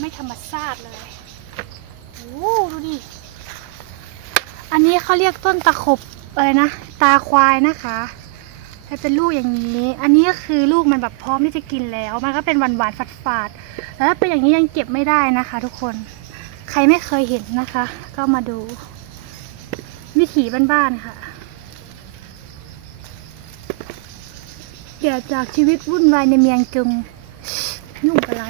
ไม่ธรรมชาติเลยโอ้ดูดิ อันนี้เขาเรียกต้นตะขบอะไรนะ ตาควายนะคะจะเป็นลูกอย่างนี้ อันนี้ก็คือลูกมันแบบพร้อมที่จะกินแล้ว มันก็เป็นหวานหวานๆฝาดฝาดๆแล้วถ้าเป็นอย่างนี้ยังเก็บไม่ได้นะคะ ทุกคน ใครไม่เคยเห็นนะคะ ก็มาดู วิถีบ้านๆค่ะเดี๋ยวจากชีวิตวุ่นวายในเมียงกรุงยุ่งกับไร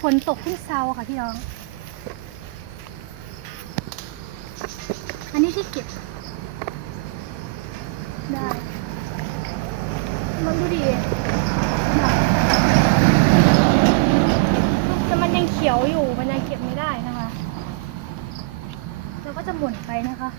ฝนตกที่เซาค่ะพี่น้อง อันนี้ที่เก็บ ได้ลองดูดิแต่มันยังเขียวอยู่ มันยังเก็บไม่ได้นะคะ เราก็จะหมุนไปนะคะ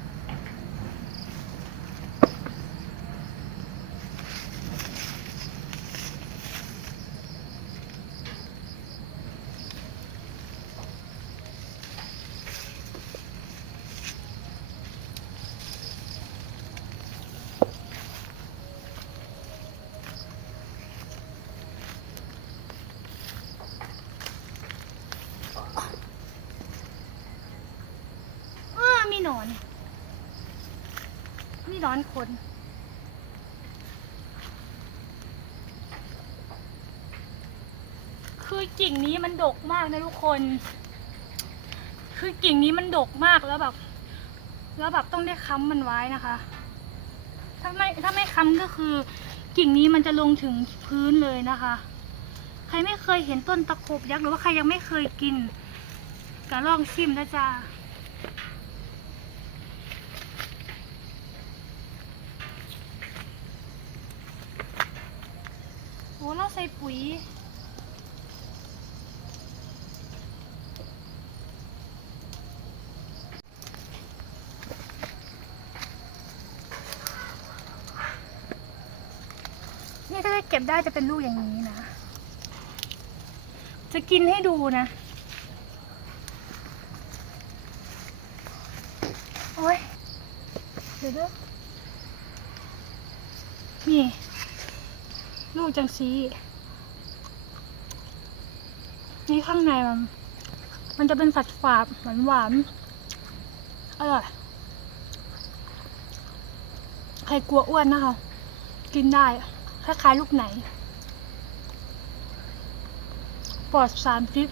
นอนมีหนอนคนคือกิ่งนี้มันดกมากนะทุกคน คือกิ่งนี้มันดกมากแล้วแบบ แล้วแบบต้องได้ค้ำมันไว้นะคะ ถ้าไม่ถ้าไม่ค้ำก็คือ กิ่งนี้มันจะลงถึงพื้นเลยนะคะ ใครไม่เคยเห็นต้นตะขบยักษ์หรือว่าใครยังไม่เคยกินก็ลองชิมนะจ๊ะ เราใส่ปุ๋ยนี่ถ้าเก็บได้จะเป็นลูกอย่างนี้นะ จะกินให้ดูนะ โอ้ย เดี๋ยวเด้อนี่ ลูกจังซีนี่ข้างในมัน มันจะเป็นสัดฝาบหวานหวานๆอร่อย ใครกลัวอ้วนนะคะ กินได้ คล้ายๆลูกไหน ปลอดสารพิษ